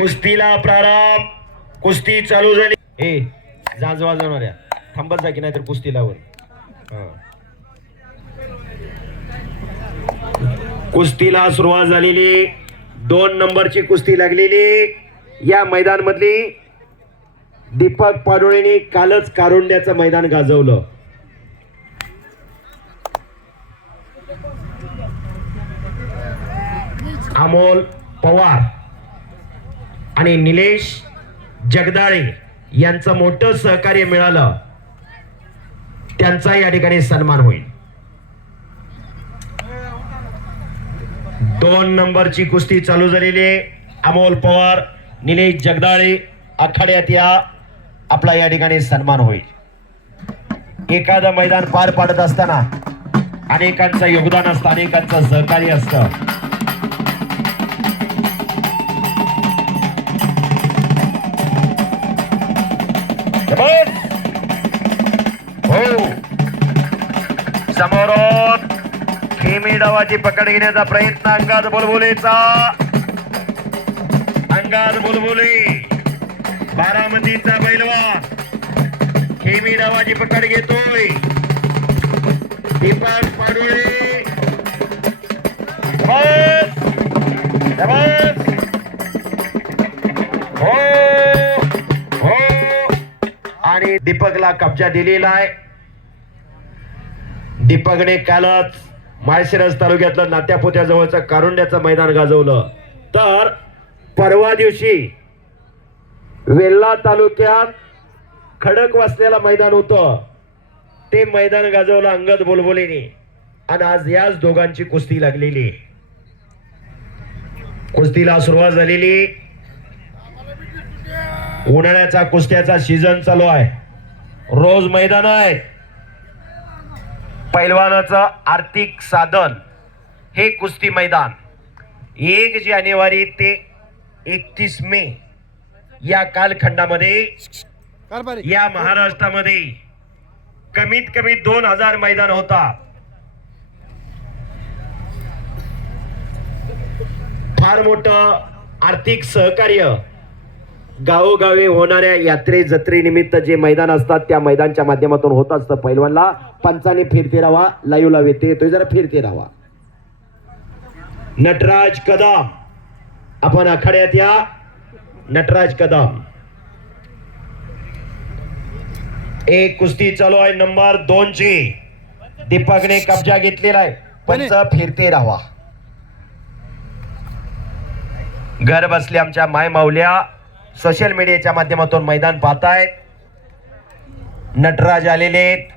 कुस्तीला प्रारंभ. कुस्ती चालू झाली. ए जाज वाजवणाऱ्या थांबत जा की नाहीतर कुस्ती लावून. कुस्तीला सुरुवात झालेली. दोन नंबरची कुस्ती लागलेली. या मैदान मधली दीपक पाडोळेने कालच कारुंड्याचं मैदान गाजवलं. अमोल पवार. आणि निलेश जगदाळे यांचं मोठं सहकार्य मिळालं त्यांचा या ठिकाणी सन्मान होईल. दोन नंबरची कुस्ती चालू झालेली आहे. अमोल पवार निलेश जगदाळे आखाड्यात या आपला या ठिकाणी सन्मान होईल. एखादं मैदान पार पाडत असताना अनेकांचं योगदान असतं अनेकांचं सहकार्य असतं. हो समोरून खेमी डावाची पकड घेण्याचा प्रयत्न अंगात बुलबुलेचा. अंगात बुलबुले. बारामतीचा बैलवा. खेमी डावाची पकड घेतोय. दीपक पाडुळे. आणि दीपकला कब्जा दिलेला आहे. दीपकने कालच माळशिरस तालुक्यातलं नात्यापोत्या जवळचं कारुंड्याचं मैदान गाजवलं. तर परवा दिवशी वेल्ला तालुक्यात खडक वाचलेलं मैदान होतं. ते मैदान गाजवलं अंगद बोलबोलीने. आणि आज याच दोघांची कुस्ती लागलेली. आहे. कुस्तीला सुरुवात झालेली. उन्हाळ्याचा कुस्त्याचा सीझन चालू आहे. रोज मैदान आहे. पैलवानाचं आर्थिक साधन हे कुस्ती मैदान. एक जानेवारी ते एकतीस मे या कालखंडामध्ये या महाराष्ट्रामध्ये कमीत कमी दोन हजार मैदान होता. फार मोठं आर्थिक सहकार्य गावोगावी होणाऱ्या यात्रे जत्रे निमित्त जे मैदान असतात त्या मैदानच्या माध्यमातून होत असतं पैलवानला. पंचाने फिरते राहा लाईव्ह ला येते येतोय. जरा फिरते राहा नटराज कदम. आपण आखाड्यात या. नटराज कदम. एक कुस्ती चालू आहे. नंबर दोन ची दीपकने कब्जा घेतलेला आहे. पंच फिरते राहा घर बसले आमच्या माय माऊल्या सोशल मीडियाच्या माध्यमातून मैदान पाहतायत. नटराज आलेले आहेत.